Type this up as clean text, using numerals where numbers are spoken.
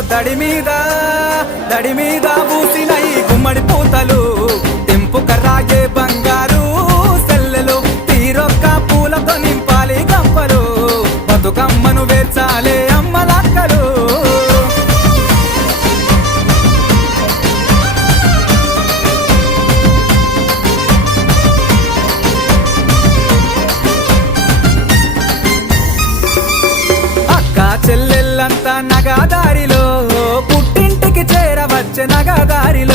దడి మీద పూసినై గుమ్మడి పూతలు తెంపు కర్రాగే బంగారు సెల్లెలు తీరొక్క పూలతో నింపాలి గంపలు బతుకమ్మను వేర్చాలే అమ్మలక్కలు చెల్లెల్లంతా నగదారిలో పుట్టింటికి చేరవచ్చే నగదారిలో